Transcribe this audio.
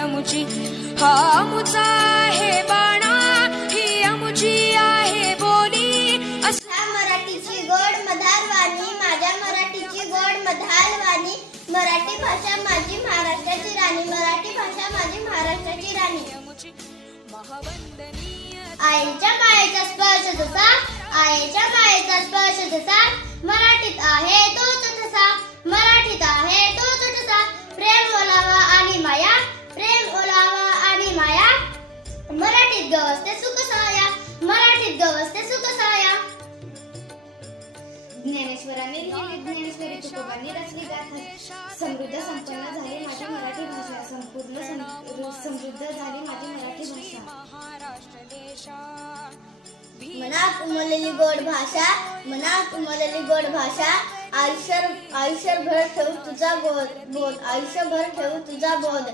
अमुची, हा अमुचा आहे बाणा, ही अमुची आहे बोली. माझ्या मराठीची गोड मधार वाणी, माझ्या मराठीची गोड मधार वाणी. मराठी भाषा माझी महाराष्ट्राची राणी, मराठी भाषा माझी महाराष्ट्राची राणी. आईच्या मायेचा स्पर्श जसा, आईच्या मायेचा स्पर्श जसा, मराठीत आहे तोच ठसा, मराठीत आहे तोच ठसा. प्रेम ओलावा आणि माया, प्रेम ओलावा आणि माया. मराठीत गवसते सुख साया, मराठीत गवसते सुख साया. ज्ञानेश्वरांनी लिहिली ज्ञानेश्वरी, तुकोबांनी रचली गाथा. समृद्ध संपन्न झाली माझी मराठी भाषा, संपूर्ण समृद्ध झाली माझी मराठी भाषा. मनात उमललेली गोड भाषा, मनात उमललेली गोड भाषा. आयुष्यभर ठेवू तुझा बोध, आयुष्यभर ठेवू तुझा बोध.